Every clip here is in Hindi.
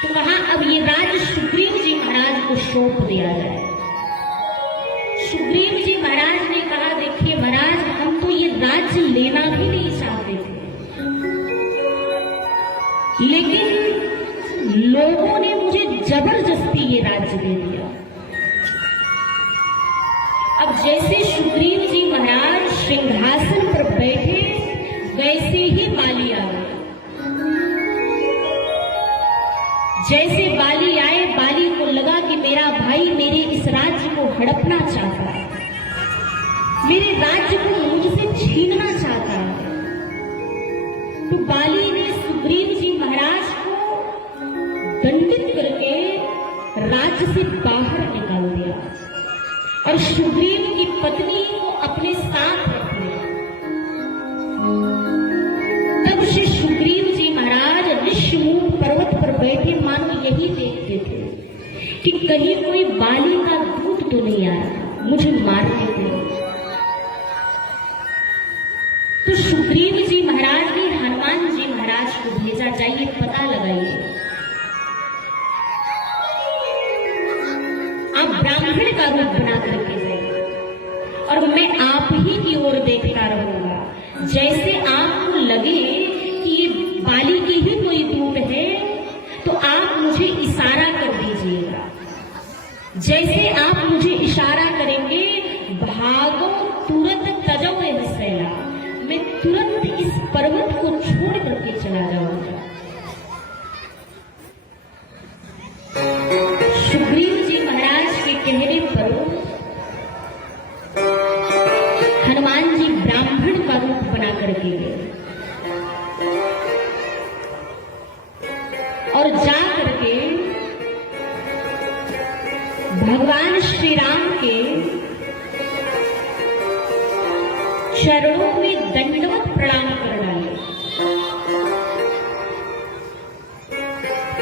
तो कहा अब ये राज्य सुग्रीव जी महाराज को सौंप दिया जाए। सुग्रीव जी महाराज ने कहा देखिए महाराज, हम तो ये राज्य लेना भी नहीं चाहते थे, लेकिन लोगों ने मुझे जबरदस्ती ये राज्य दे दिया। अब जैसे सुग्रीव जी महाराज सिंहासन पर बैठे वैसे ही बाली आ गए। जैसे बाली आए, बाली को लगा कि मेरा भाई मेरे इस राज्य को हड़पना चाहता है, मेरे राज्य को मुझसे छीनना चाहता है। तो बाली ने सुग्रीव जी महाराज को दंडित करके राज्य से बाहर निकाल दिया और सुग्रीव की पत्नी को अपने साथ रख लिया। तब से सुग्रीव जी महाराज ऋषिमूल पर्वत पर बैठे मानो यही देखते थे कि कहीं कोई बाली का दूत तो नहीं आ रहा, मुझे मारने के लिए। तो सुग्रीव जी महाराज ने हनुमान जी महाराज को भेजा, जाइए पता लगाइए, आप ब्राह्मण का रूप बना करके जाइए और मैं आप ही की ओर देखता रहूंगा। जैसे आपको लगे कि ये बाली की ही कोई दूत है तो आप मुझे इशारा कर दीजिएगा। जैसे आप मुझे इशारा करेंगे, भागो तुरंत तजो हसैला, मैं तुरंत इस पर्वत को छोड़ करके चला जाऊंगा। सुग्रीव जी महाराज के कहने पर हनुमान जी ब्राह्मण का रूप बना करके गए और जा करके भगवान श्री राम के चरणों में दंडवत प्रणाम कर डाले।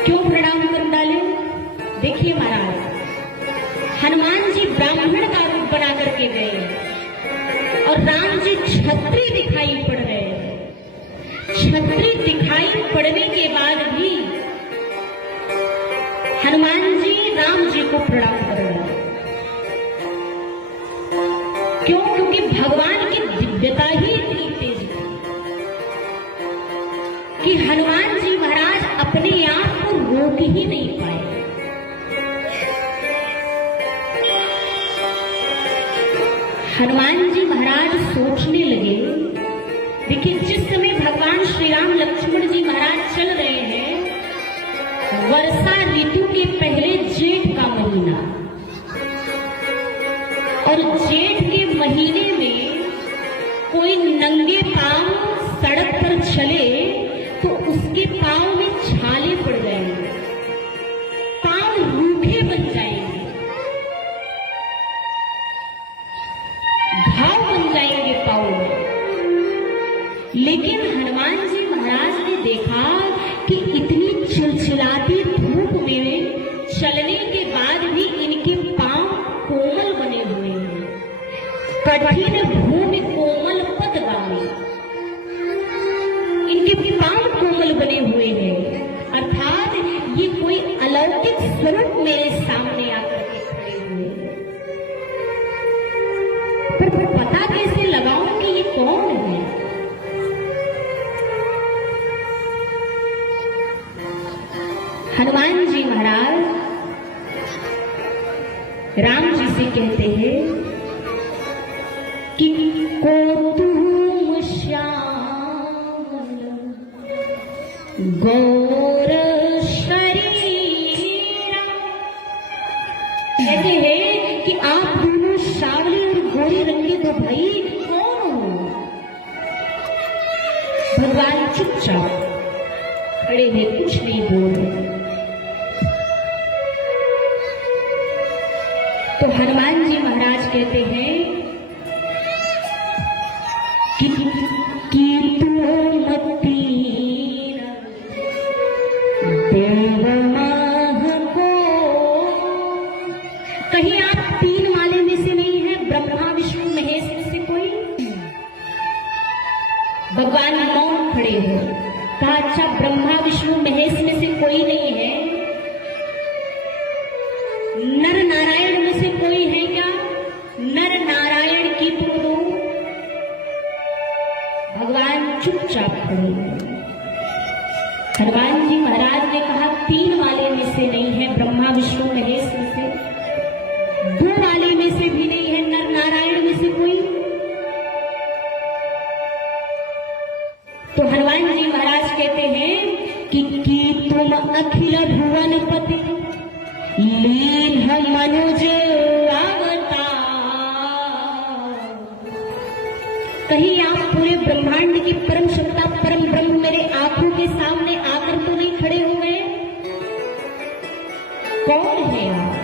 क्यों प्रणाम कर डाले? देखिए महाराज, हनुमान जी ब्राह्मण का रूप बना करके गए और राम जी क्षत्रिय दिखाई पड़ रहे हैं। क्षत्रिय दिखाई पड़ने के बाद भी हनुमान जी राम जी को प्रणाम कर रहे। क्यों? क्योंकि भगवान की दिव्यता ही इतनी तेज थी कि हनुमान जी महाराज अपने आप को रोक ही नहीं पाए। हनुमान जी महाराज सोचने लगे, देखिए जिस समय भगवान श्री राम लक्ष्मण जी महाराज चल रहे हैं, वर्षा ऋतु के पहले जेठ का महीना, और जेठ के महीने में कोई नंगे पांव सड़क पर चले तो उसके पांव में छाले पड़ जाएंगे, पांव रूखे बन जाएंगे, घाव बन जाएंगे पांव में। लेकिन हनुमान जी महाराज ने देखा कि इतनी चिलचिलाती धूप में चलने के बाद भी इनके पांव कोमल बने हुए हैं, कठिन भूमि कोमल पदगामी, इनके पांव कोमल बने हुए हैं, अर्थात ये कोई अलौकिक स्वरूप मेरे सामने आकर के खड़े हुए हैं। पर पता कैसे लगाऊं कि ये कौन है? हनुमान जी महाराज राम जी से कहते हैं कि कोतुम श्यामल गौर शरीरा, कहते हैं कि आप दोनों सावले और गोरे रंग के दो भाई कौन हो? भगवान चुपचाप खड़े हैं, कुछ नहीं बोल रहे। तो हनुमान जी महाराज कहते हैं कि कहीं आप तीन माले में से नहीं है, ब्रह्मा विष्णु महेश में से कोई? भगवान मौन खड़े हो, कहा अच्छा ब्रह्मा विष्णु महेश में से कोई नहीं है हनुमान जी महाराज ने कहा 3 वाले में से नहीं है, ब्रह्मा विष्णु महेश में से, 2 वाले में से भी नहीं है, नर नारायण में से कोई। तो हनुमान जी महाराज कहते हैं कि तुम अखिल भुवन पति लीन मनुज अवतार। कहीं आप पूरे ब्रह्मांड की परम सत्ता परम ब्रह्म मेरे आंखों के सामने आकर तो नहीं खड़े हो गए? कौन है आप?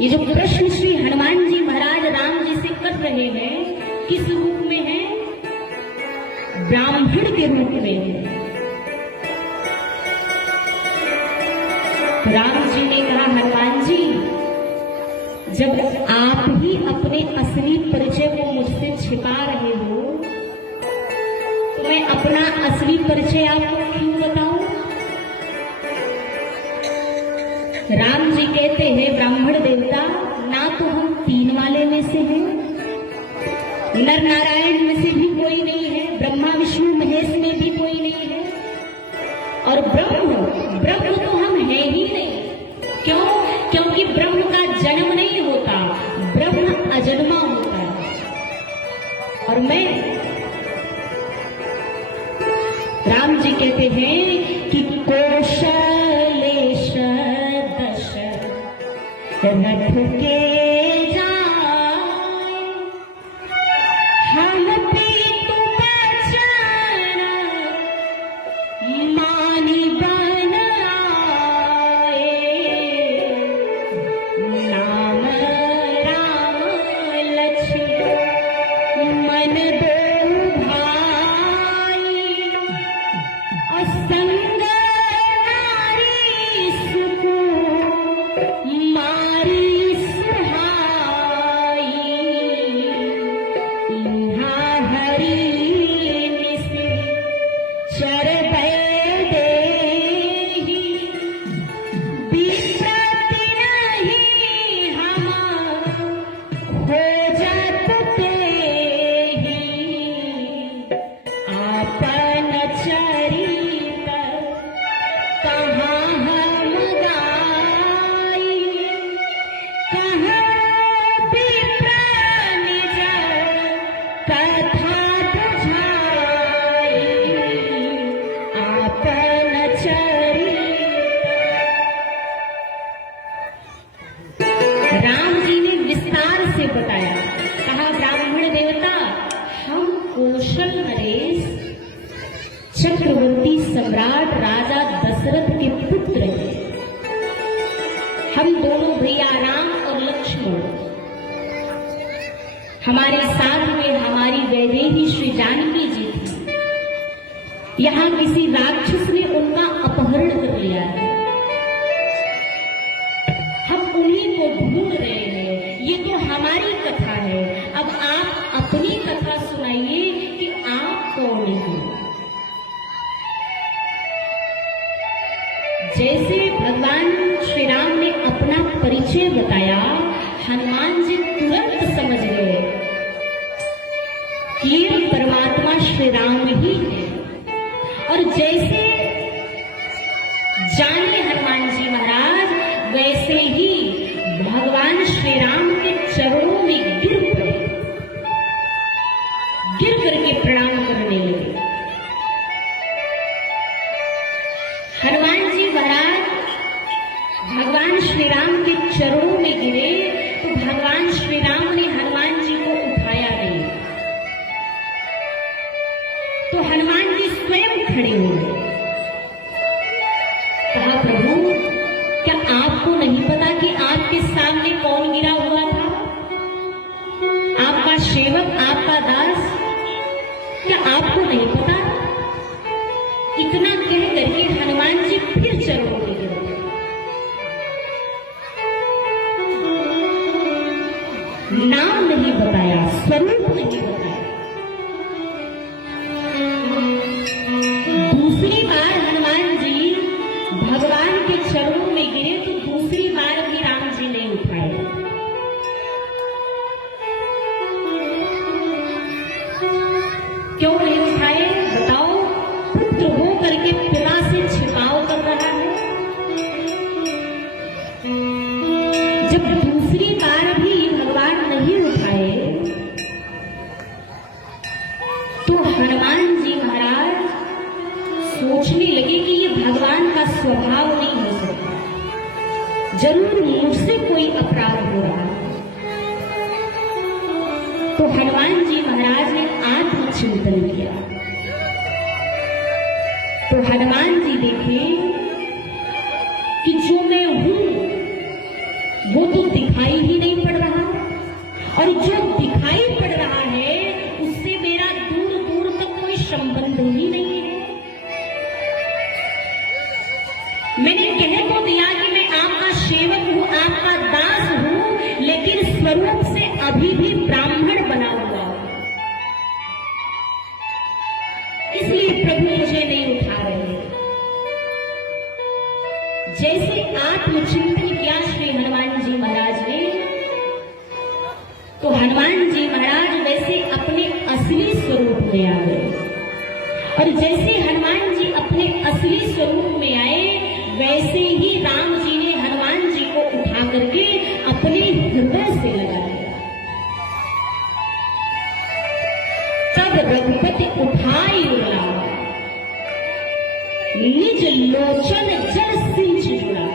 ये जो प्रश्न श्री हनुमान जी महाराज राम जी से कर रहे हैं, किस रूप में है? ब्राह्मण के रूप में है। राम जी ने कहा हनुमान जी, जब आप ही अपने असली परिचय को मुझसे छिपा रहे हो, तो मैं अपना असली परिचय आपको क्यों बताऊं? राम जी कहते हैं ब्राह्मण देवता, ना तो हम 3 वाले में से हैं, नर नारायण में से भी कोई नहीं है, ब्रह्मा विष्णु महेश में भी कोई नहीं है, और ब्रह्म तो हम हैं ही नहीं। क्यों? क्योंकि ब्रह्म का जन्म नहीं होता, ब्रह्म अजन्मा होता है। और मैं, राम जी कहते हैं कि कौशलेश दशरथ के चक्रवर्ती सम्राट राजा दशरथ के पुत्र हैं। हम दोनों भैया राम और लक्ष्मण, हमारे साथ में हमारी वैदेही श्री जानकी जी थी। यहाँ किसी राक्षस ने उनका अपहरण कर लिया है, हम उन्हीं को ढूंढ रहे हैं। ये तो हमारी कथा है। अब आप अपनी कथा सुनाइए कि आप कौन हैं। जैसे भगवान श्री राम ने अपना परिचय बताया, हनुमान जी तुरंत समझ गए कि ये परमात्मा श्री राम ही है। और जैसे जाने हनुमान जी महाराज, वैसे ही भगवान श्री राम के चरणों में गिर पड़े, गिर करके प्रणाम करने लगे। हनुमान जी महाराज भगवान श्री राम के चरणों में गिरे तो भगवान श्री राम ने हनुमान जी को उठाया नहीं, तो हनुमान जी स्वयं खड़े हुए। कहा प्रभु, क्या आपको नहीं पता कि आपके सामने कौन गिरा हुआ था? आपका सेवक, आपका दास। क्या आपको नहीं पता? इतना कह करके हनुमान जी फिर चरणों में गिरे। नाम नहीं बताया, स्वरूप नहीं बताया। दूसरी बार हनुमान जी भगवान के चरणों में गिरे तो दूसरी बार भी राम जी नहीं उठाए। क्यों नहीं सोचने लगे कि ये भगवान का स्वभाव नहीं हो सकता, जरूर मुझसे कोई अपराध हो रहा है। तो हनुमान जी महाराज ने आत्मचिंतन किया। तो हनुमान जी देखे कि जो मैं हूं वो तो दिखाई ही नहीं पड़ रहा, और जो दिखाई पड़ रहा है उससे मेरा दूर दूर तक कोई संबंध ही नहीं है। मैंने कह तो दिया कि मैं आपका सेवक हूं, आपका दास हूं, लेकिन स्वरूप से अभी भी ब्राह्मण बना हुआ हूं, इसलिए प्रभु मुझे नहीं उठा रहे। जैसे आत्मचिंतन किया श्री हनुमान जी महाराज ने, तो हनुमान जी महाराज वैसे अपने असली स्वरूप में आ गए। और जैसे हनुमान जी अपने असली स्वरूप में आए, वैसे ही राम जी ने हनुमान जी को उठा करके अपने हृदय से लगा लिया। तब रघुपति उठाई उड़ा, निज लोचन जल सिंच जुड़ा।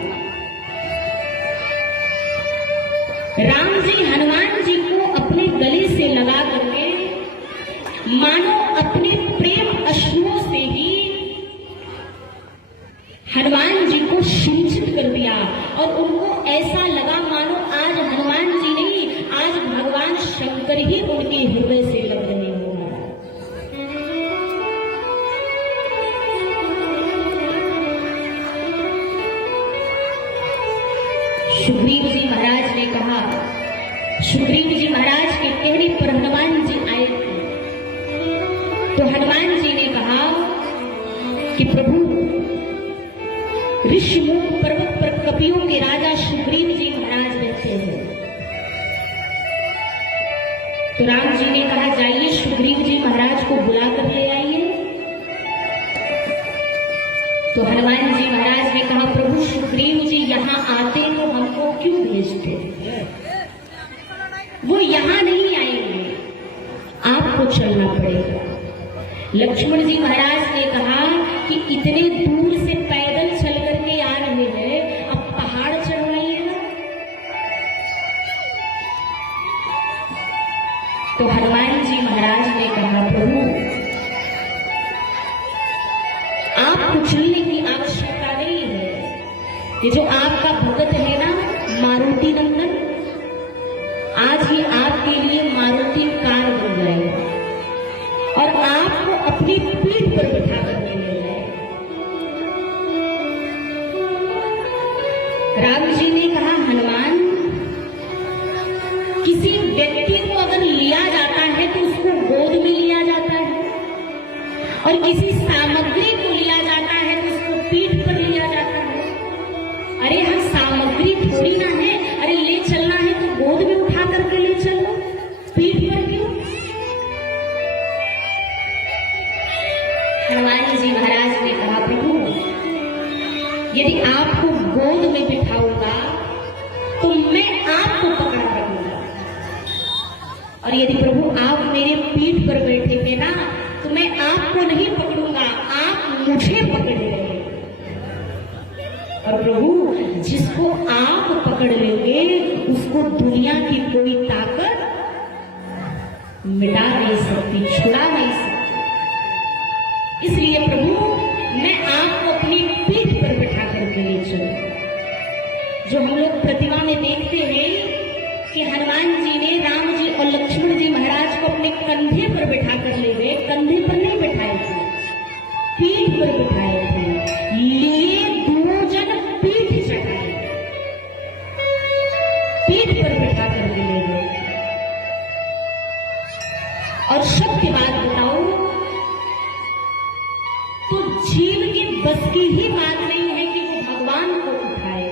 राम जी हनुमान जी को अपने गले से लगा करके मानो अपने प्रेम अश्रुओं से ही हनुमान जी को सिंचित कर दिया, और उनको ऐसा लगा मानो आज हनुमान जी नहीं, आज भगवान शंकर ही उनके हृदय से लग रहे हो। सुग्रीव जी महाराज ने कहा, सुग्रीव जी महाराज के कहने पर हनुमान जी आए थे। तो हनुमान जी ने कहा कि प्रभु, ऋषिमुख पर्वत पर कपियों के राजा सुग्रीव जी महाराज रहते हैं। तो राम जी ने कहा, जाइए सुग्रीव जी महाराज को बुला कर ले आइए। तो हनुमान जी महाराज ने कहा, प्रभु सुग्रीव जी यहाँ आते तो हमको क्यों भेजते? वो यहाँ नहीं आएंगे, आपको चलना पड़ेगा। लक्ष्मण जी महाराज ने कहा कि इतने दूर से पैदल चल करके आ रहे हैं, अब पहाड़ चढ़वाइएगा। तो हनुमान जी महाराज ने कहा, प्रभु आपको चलने की आवश्यकता नहीं है। ये जो आपका भगत है ना मारुति नंदन, आज ही आपके लिए मारुति कार बन जाएगा और आपको अपनी पीठ पर बिठा करके ले जाएगा। राम जी ने कहा, हनुमान, किसी व्यक्ति को अगर लिया जाता है तो उसको गोद में लिया जाता है, और किसी सामग्री को लिया जाता है तो उसको पीठ पर लिया जाता है। अरे हम सामग्री थोड़ी ना है, अरे ले चलना है तो गोद में उठा करके ले चलो, पीठ पर क्यों? हनुमान जी महाराज ने कहा, प्रभु यदि आपको गोद में बिठाऊंगा तो मैं आपको पकड़ रखूंगा, और यदि प्रभु आप मेरे पीठ पर बैठे थे ना तो मैं आपको नहीं पकड़ूंगा, आप मुझे पकड़ लेंगे। और प्रभु जिसको आप पकड़ लेंगे उसको दुनिया की कोई ताकत मिटा नहीं सकती, छुड़ा नहीं सकती। इसलिए प्रभु मैं आपको अपनी पीठ पर बिठा करके ले चलूं। जो हम लोग प्रतिमा में देखते हैं कि हनुमान जी ने राम जी और लक्ष्मण जी महाराज को अपने कंधे पर बिठा कर ले गए, कंधे पर नहीं बिठाए थे, पीठ पर बिठाए थे, लिए दो जन पीठ चढ़ाए, पीठ पर बिठा कर ले गए। और सत्य बात बताओ तो जीव के बस की ही बात नहीं है कि वो भगवान को उठाए।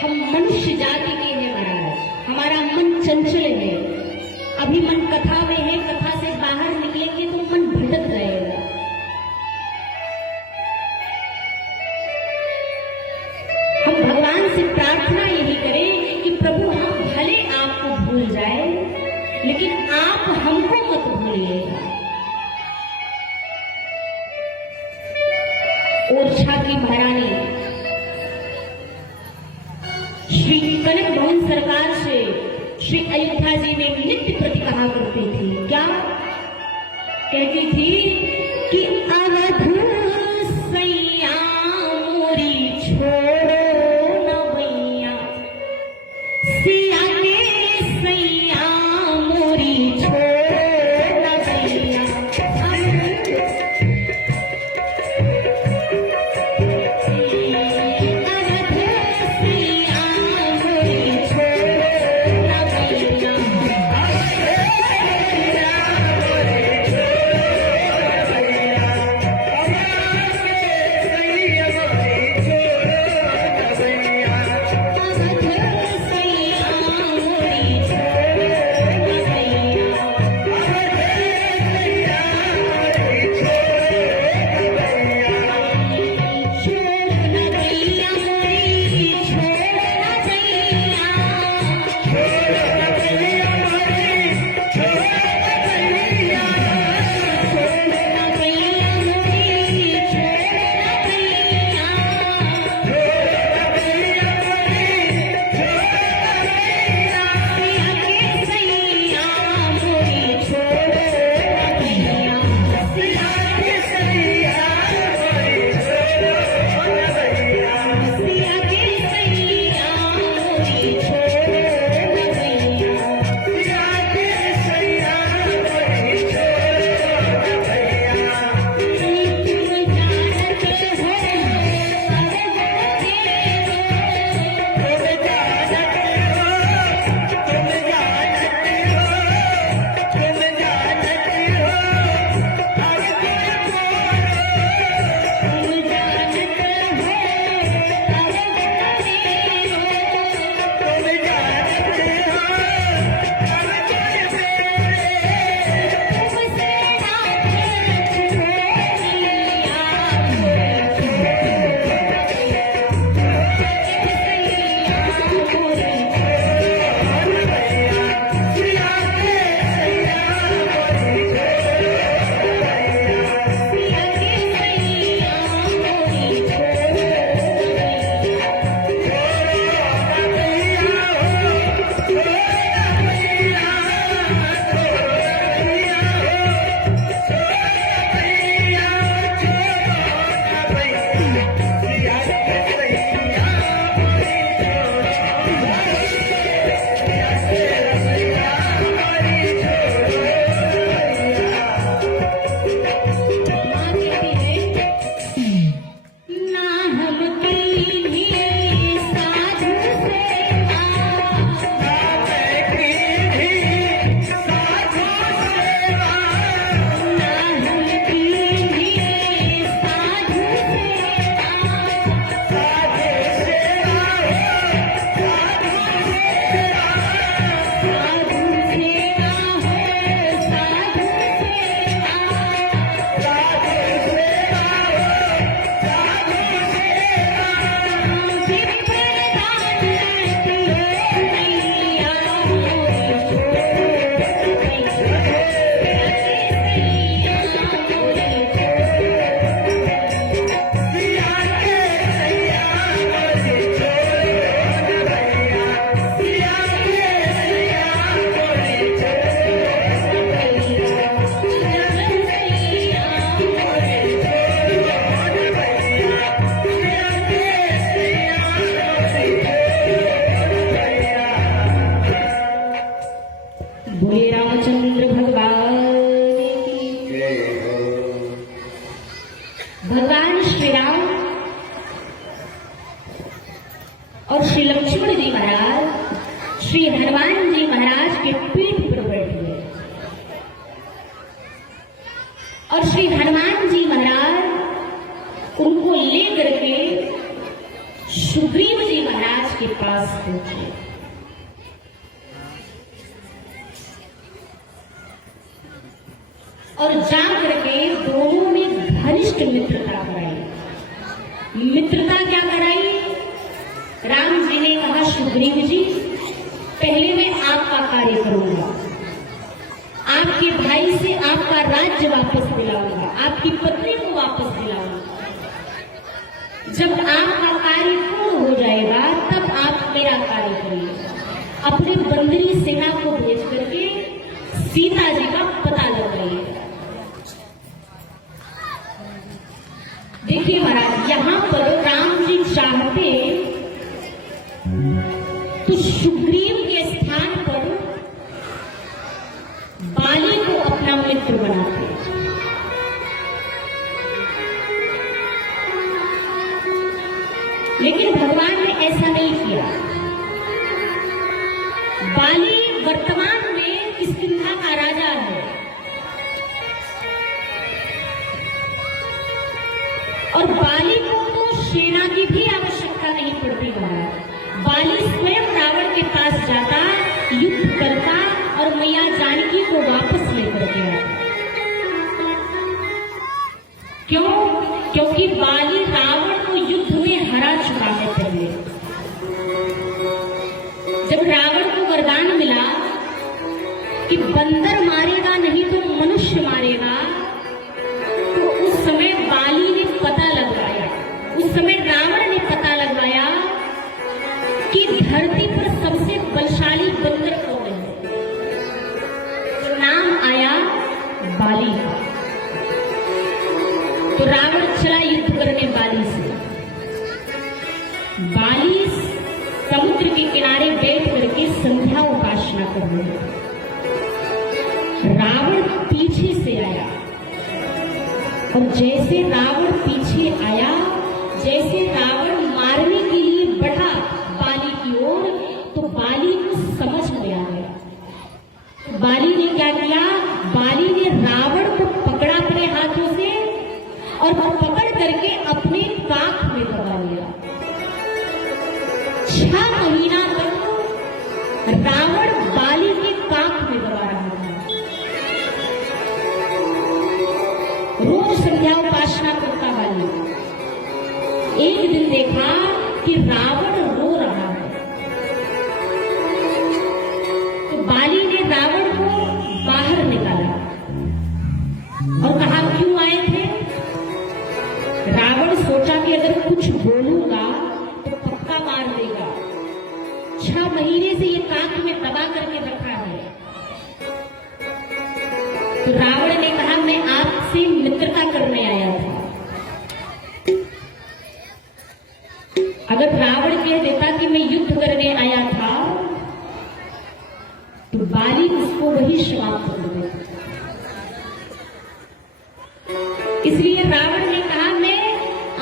हम मनुष्य जाति के हैं महाराज, हमारा मन चंचल है, अभी मन कथा में है, कथा से बाहर निकलेंगे तो मन भटक जाएगा। हम भगवान से प्रार्थना यही करें कि प्रभु हम भले आपको भूल जाए, लेकिन आप हमको मत भूलिएगा। ओरछा की महारानी श्री कनक भवन सरकार से श्री अयोध्या जी में नित्य प्रति कहा करती थी, क्या कहती थी कि अवध सैया मोरी छोड़ो न भैया, सिया के सैया मोरी छोड़ो न भैया। भगवान श्री राम और श्री लक्ष्मण जी महाराज श्री हनुमान जी महाराज के पीठ पर बैठे और श्री हनुमान जी महाराज उनको लेकर के सुग्रीव जी महाराज के पास पहुंचे और जाकर के दोनों ने घनिष्ठ मित्रता कराई। मित्रता क्या कराई? राम जी ने कहा सुग्रीव जी पहले मैं आपका कार्य करूंगा, आपके भाई से आपका राज्य वापस दिलाऊंगा, आपकी पत्नी को वापस दिलाऊंगा। जब आपका कार्य पूर्ण हो जाएगा तब आप मेरा कार्य करिएगा। अपने बंदरी सेना को भेज करके सीता जी का पता लगाइएगा। देखिए महाराज, यहां पर राम जी चाहते तो सुग्रीव के स्थान पर बाली को अपना मित्र बनाते, लेकिन भगवान ने ऐसा नहीं किया। बाली वर्तमान में किष्किंधा का राजा है और बाली को तो सेना की भी आवश्यकता नहीं पड़ती। बाली स्वयं रावण के पास जाता, युद्ध करता और मैया जानकी को वापस लेकर के आता। क्यों? क्योंकि बाली रावण को युद्ध में हरा चुका है पहले। जब रावण को वरदान मिला कि बंदर मारेगा नहीं तो मनुष्य मारेगा, तो उस समय बाली ने पता लगवाया, उस समय रावण ने पता लगवाया कि धरती पर सबसे बलशाली बंदर कौन है। तो नाम आया बाली का। तो रावण चला युद्ध करने बाली से। बाली समुद्र के किनारे बैठ करके संध्या उपासना कर रहे। रावण पीछे से आया और जैसे रावण पीछे आया, जैसे रावण मारने के लिए बढ़ा बाली की ओर, तो बाली को समझ में आ गया। तो बाली ने क्या किया? बाली ने रावण को पकड़ा अपने हाथों से और पकड़ करके अपने काख में दबा लिया। 6 महीना तक रावण बाली के काख में दबा रहा था। रोज संध्या उपासना करता बाली। एक दिन देखा कि रावण रो रहा है, तो बाली ने रावण को बाहर निकाला और कहा, क्यों आए थे? रावण सोचा कि अगर कुछ बोलूंगा तो पक्का मार देगा। 6 महीने से ये काख में दबा करके रखा है। तो रावण ने कहा, मैं आपसे मित्रता करने आया था। अगर रावण कह देता कि मैं युद्ध करने आया था, तो बाली उसको वही समाप्त कर देता। इसलिए रावण ने कहा, मैं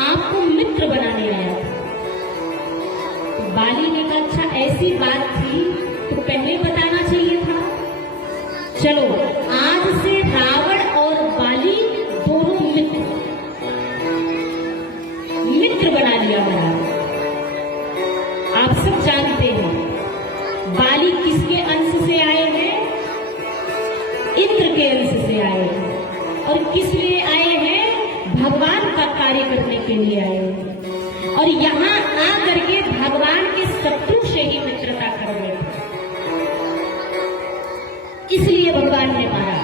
आपको मित्र बनाने आया था। तो बाली ने कहा, अच्छा ऐसी बात थी तो पहले बताना चाहिए था। चलो आज से रावण और बाली दोनों मित्र बना लिया हमारा। आप सब जानते हैं बाली किसके अंश से आए हैं? इंद्र के अंश से आए हैं। और किस लिए आए हैं? भगवान का कार्य करने के लिए आए हैं। और यहां आकर के भगवान के शत्रु से ही मित्रता कर रहे हैं। इसलिए भगवान ने मारा,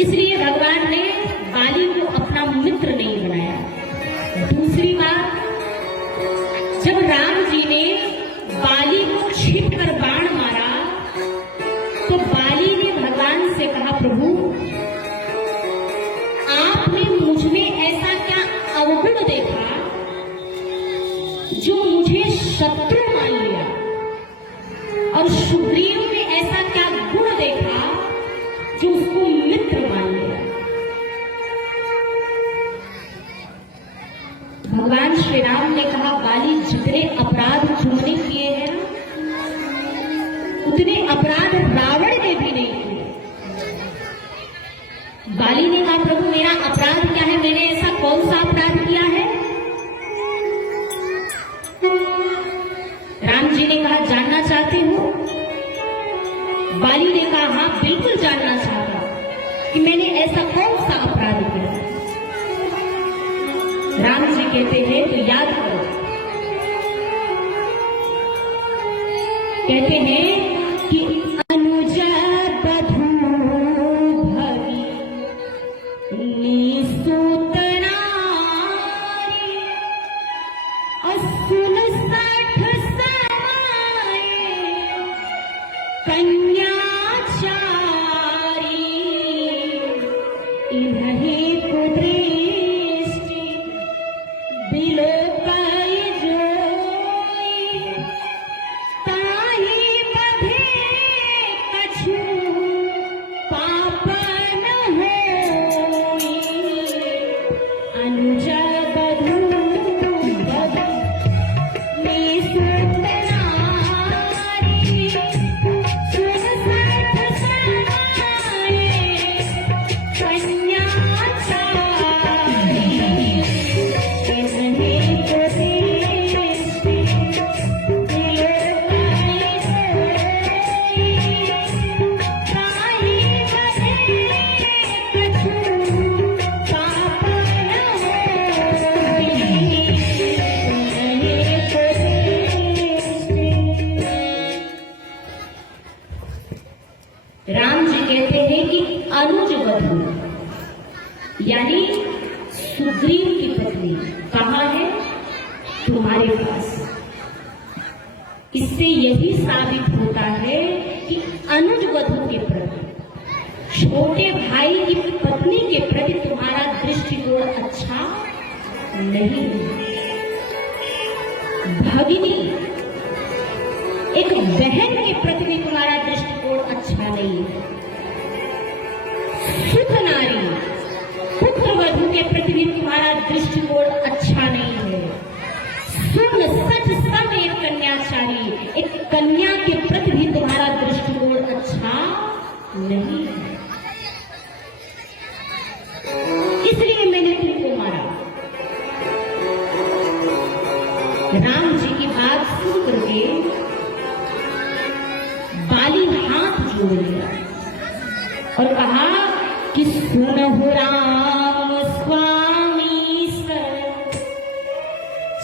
इसलिए भगवान ने बाली को अपना मित्र नहीं बनाया। दूसरी बात, जब राम जी ने बाली को छिप कर बाण मारा, तो बाली ने भगवान से कहा, प्रभु आपने मुझ में ऐसा क्या अवगुण देखा जो मुझे शत्रु मान लिया, और सुग्रीव ने ऐसा क्या गुण देखा जो उसको मित्र मान लिया। भगवान श्री राम ने कहा, बाली जितने अपराध तुमने किए हैं उतने अपराध रावण ने भी नहीं किए। बाली ने कहा, प्रभु मेरा अपराध क्या है? मैंने ऐसा कौन सा अपराध किया है? राम जी ने कहा, जानना चाहते हो? बाली ने कहा, हाँ बिल्कुल जानना चाहता कि मैंने ऐसा कौन सा अपराध किया। राम जी कहते हैं, तो याद करो। कहते हैं कि कन्याचारी इन्हीं को दृष्टि बिलोकाई जोई ताही बधे कछु पाप न होई अनुजा बधू राम जी कहते हैं कि अनुज वधू यानी सुग्रीव की पत्नी कहाँ है? तुम्हारे पास। इससे यही साबित होता है कि अनुज वधू के प्रति, छोटे भाई की पत्नी के प्रति तुम्हारा दृष्टिकोण अच्छा नहीं है। भगिनी, एक बहन के प्रति भी तुम्हारा दृष्टिकोण अच्छा नहीं है। सुत नारी, पुत्र वधू के प्रति भी तुम्हारा दृष्टिकोण अच्छा नहीं है। सुन सच सब एक कन्याचारी, एक कन्या के प्रति भी तुम्हारा दृष्टिकोण अच्छा नहीं है। इसलिए मैंने तुमको मारा। राम जी की बात सुन करके बाली हाथ जोड़ लिया और कहा कि सुनहु राम स्वामी सर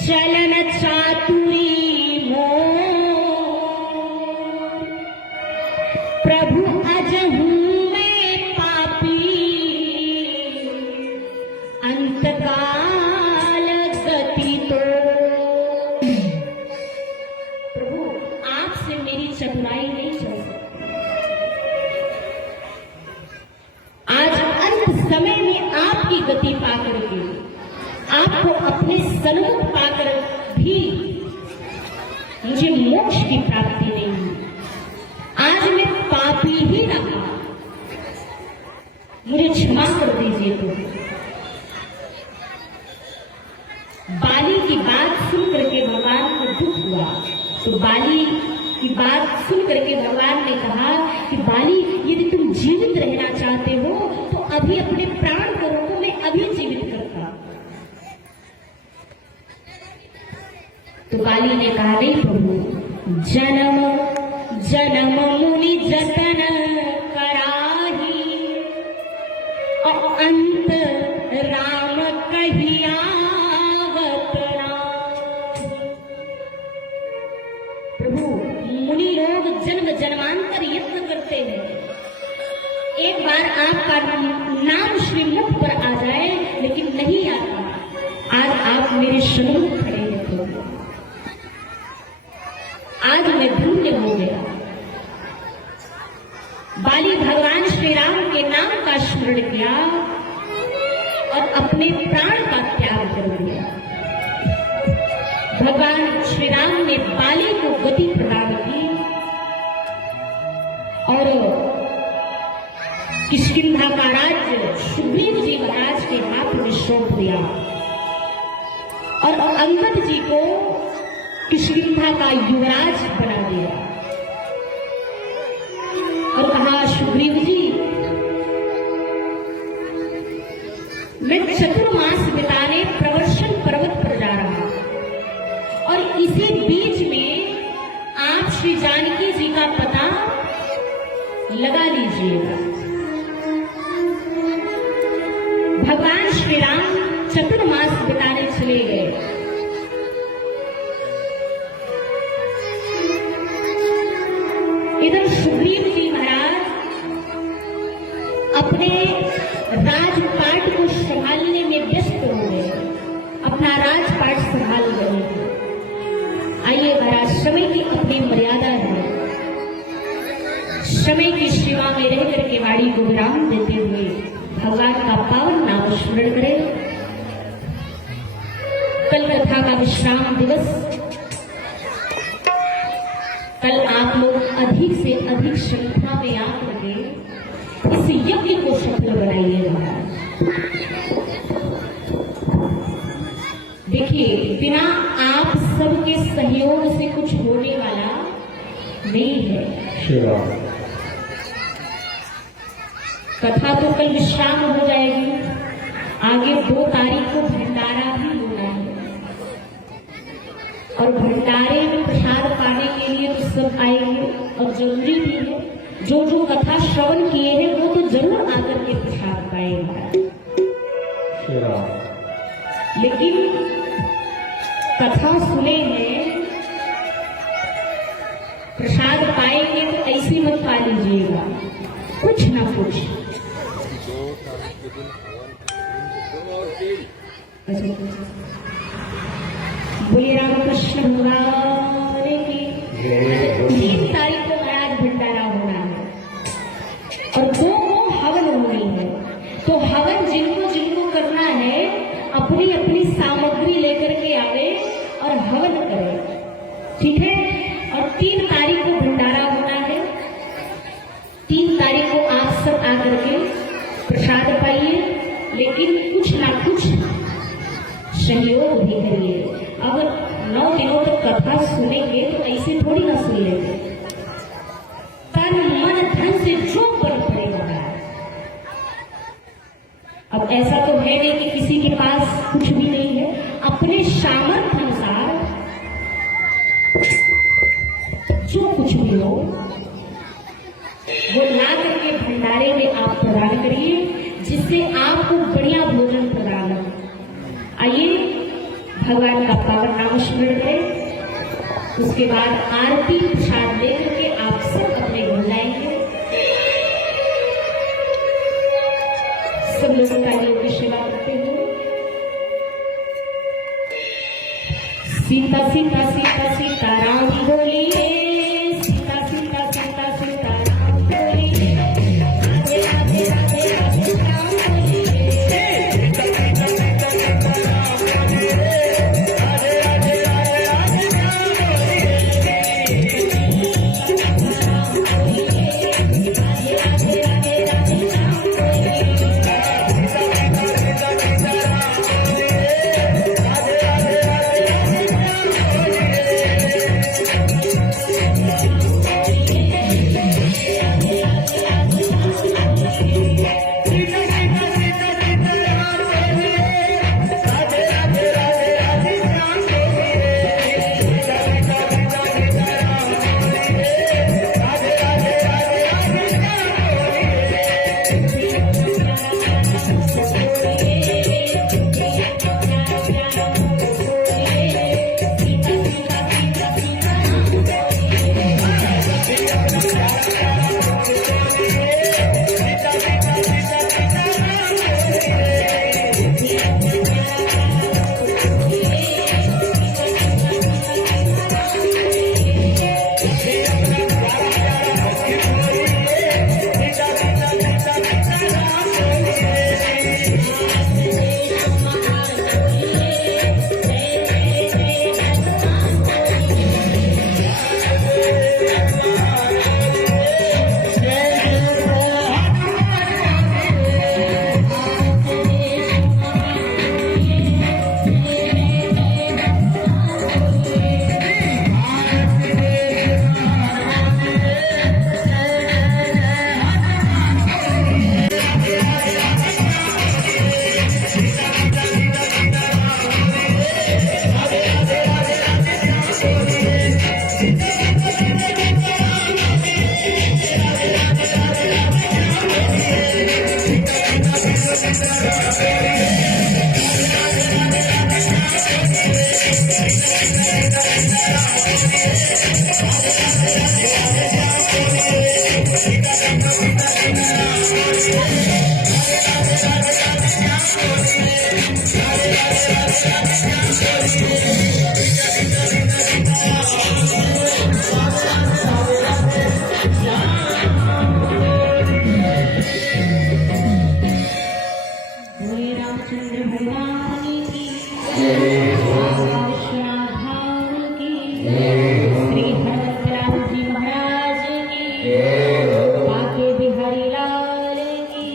चलन चातुरी मोर प्रभु अजहू में पापी अंतकाल गति तो। प्रभु, आपसे मेरी चतुराई नहीं चल सकती। आज अंत समय में आपकी गति पाकर के, आपको अपने सन्मुख पाकर भी मुझे मोक्ष की प्राप्ति नहीं हुई। आज मैं पापी ही रहा, मुझे क्षमा कर दीजिए। तो बाली की बात सुन करके भगवान को दुख हुआ, तो बाली की बात सुन करके भगवान ने कहा कि बाली, यदि तुम जीवित रहना चाहते हो तो अभी अपने प्राण को रोको, मैं अभी जीवित करता। तो बाली ने कहा, नहीं प्रभु, जन्म जन्म मुनि जतन कराही और अंत राम कहियावत राम। प्रभु, मुनि लोग जन्म जन्मांतर यत्न करते हैं, एक बार आपका नाम श्रीमुख पर आ जाए, लेकिन नहीं आता। आज आप मेरे सन्मुख खड़े हैं प्रभु, आज मैं धन्य हो गया। बाली भगवान श्री राम के नाम का स्मरण किया और अपने प्राण का त्याग कर दिया। भगवान श्री राम ने बाली को गति प्रदान की और किष्किंधा का राज्य सुग्रीव जी महाराज के हाथ में सौंप दिया और अंगद जी को किष्किंधा का युवराज बना दिया और कहा, सुग्रीव जी, मैं चतुर्मास बिताने प्रवर्षण पर्वत पर जा रहा हूं और इसी बीच में आप श्री जानकी जी का पता लगा लीजिएगा। भगवान श्री राम चतुर्मास बिताने चले गए। इधर सुग्रीव जी महाराज अपने राजपाट को संभालने में व्यस्त हो गए, अपना राजपाट संभाल रहे थे। आइए महाराज, समय की अपनी मर्यादा है। समय की सेवा में रह करके वाणी को विराम देते हुए भगवान का पावन नाम स्मरण करें। कल कथा का विश्राम दिवस, कल आप लोग अधिक से अधिक श्रद्धा में आकर के इस यज्ञ को सफल बनाइएगा। देखिए, बिना आप सबके सहयोग से कुछ होने वाला नहीं है। कथा तो कल विश्राम हो जाएगी, आगे 2 तारीख को भंडारा भी होना है और भंडारे में प्रसाद पाने के लिए तो सब आएंगे और जरूरी भी है। जो जो कथा श्रवण किए हैं वो तो जरूर आकर के प्रसाद पाएगा, लेकिन कथा सुने हैं प्रसाद पाएंगे तो ऐसी मत पा लीजिएगा, कुछ ना कुछ। बोलिए रामकृष्ण भगवान की। 3 तारीख को महाराज भंडारा होना है और 2 को हवन होनी है। तो हवन जिनको जिनको करना है अपनी अपनी सामग्री लेकर के आवे और हवन करे, ठीक है। और 3 तारीख को भंडारा होना है। 3 तारीख को आप सब आकर के प्रसाद पाइए, लेकिन कुछ ना कुछ सहयोग भी करिए। अगर 9 दिनों तक कथा सुनेंगे तो ऐसे थोड़ी ना सुन लेंगे, तन मन धन से जो बल पड़ेगा। अब ऐसा तो है नहीं कि किसी के पास कुछ भी नहीं है, अपने सामर्थ्य अनुसार जो कुछ भी हो वो ला करके भंडारे में आप प्रदान करिए, जिससे आपको बढ़िया भोजन प्रदान हो। आइए भगवान का पावन नाम स्मरण करें, उसके बाद आरती प्रसाद लेकर के आप सब अपने घर लाएंगे। सब लोग कार्यों की सेवा करते हुए सीता सीता सीता सीता राम बोलिए, सीता सीता सीता सीता राम बोलिए, राधे राधे राधे राधे राम बोलिए।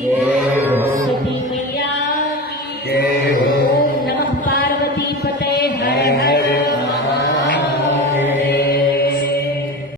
जय हो सती मैया की जय हो